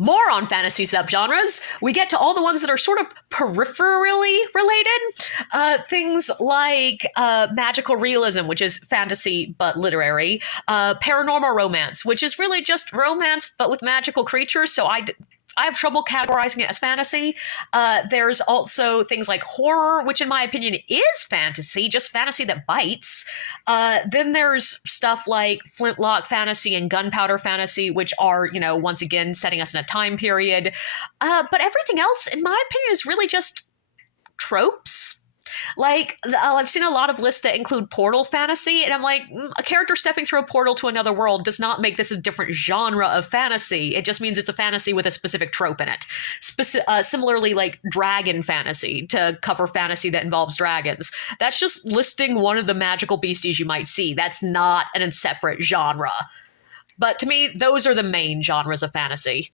More on fantasy subgenres, we get to all the ones that are sort of peripherally related. Things like magical realism, which is fantasy but literary, paranormal romance, which is really just romance but with magical creatures. So I have trouble categorizing it as fantasy. There's also things like horror, which in my opinion is fantasy, just fantasy that bites. Then there's stuff like flintlock fantasy and gunpowder fantasy, which are, once again, setting us in a time period. But everything else, in my opinion, is really just tropes. Like, I've seen a lot of lists that include portal fantasy, and I'm like, a character stepping through a portal to another world does not make this a different genre of fantasy. It just means it's a fantasy with a specific trope in it. Similarly, like dragon fantasy, to cover fantasy that involves dragons. That's just listing one of the magical beasties you might see. That's not a separate genre. But to me, those are the main genres of fantasy.